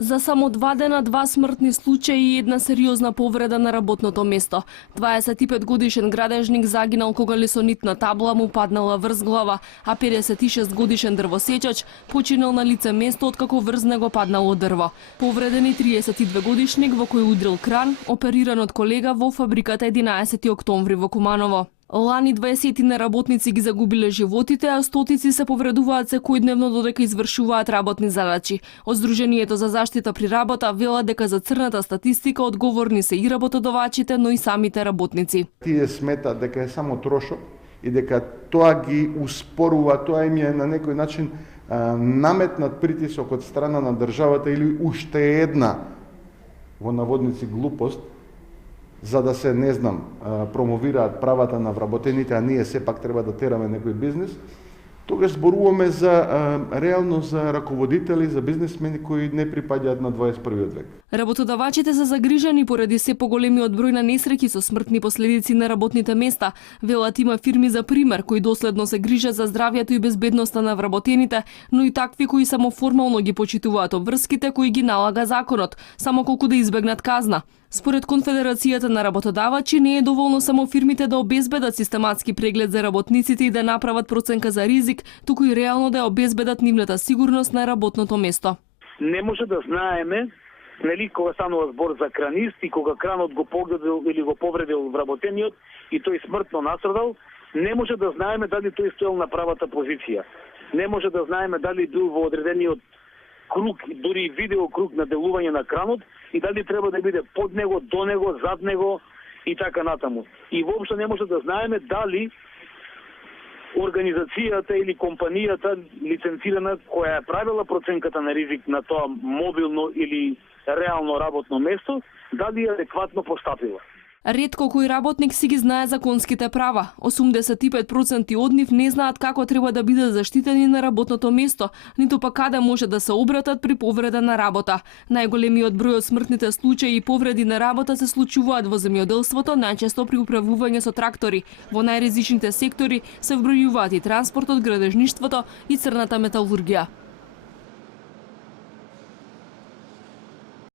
За само 2 дена 2 смртни случаи и една сериозна повреда на работното место. 25 годишен градежник загинал кога лесонитна табла му паднала врз глава, а 56 годишен дрвосечач починал на лице место откако врз него паднало дрво. Повредени 32 годишник во кој удрил кран, опериран од колега во фабриката 11 октомври во Куманово. Лани 20 работници ги загубиле животите, а стотици се повредуваат секојдневно додека извршуваат работни задачи. Од Сдруженијето за заштита при работа вела дека за црната статистика одговорни се и работодавачите, но и самите работници. Тие сметаат дека е само трошок и дека тоа ги успорува, тоа им е на некој начин наметнат притисок од страна на државата или уште една во наводници глупост, за да се, не знам, промовираат правата на вработените, а ние сепак треба да тераме некој бизнес, тогаш зборуваме за реално за раководители, за бизнесмени кои не припаѓаат на 21 век. Работодавачите се загрижени поради се поголемиот број на несреќи со смртни последици на работните места. Велат има фирми за пример кои доследно се грижат за здравјето и безбедноста на вработените, но и такви кои само формално ги почитуваат обврските кои ги налага законот, само колку да избегнат казна. Според Конфедерацијата на работодавачи не е доволно само фирмите да обезбедат систематски преглед за работниците и да направат проценка за ризик, туку и реално да обезбедат нивната сигурност на работното место. Не може да знаеме, нели, кога станува збор за кранист и кога кранот го погадил или го повредил вработениот и тој смртно настрадал, не може да знаеме дали тој стоел на правата позиција. Не може да знаеме дали бил во одредениот круг, дури видео круг на делување на кранот и дали треба да биде под него, до него, зад него и така натаму. И воопшто не може да знаеме дали организацијата или компанијата лиценцирана која е правила проценката на ризик на тоа мобилно или реално работно место, дали е адекватно постапила. Ретко кој работник си ги знае законските права. 85% од нив не знаат како треба да бидат заштитени на работното место, ниту па каде може да се обратат при повреда на работа. Најголемиот број од смртните случаи и повреди на работа се случуваат во земјоделството, најчесто при управување со трактори. Во најризичните сектори се вбројуваат и транспортот, градежништвото и црната металургија.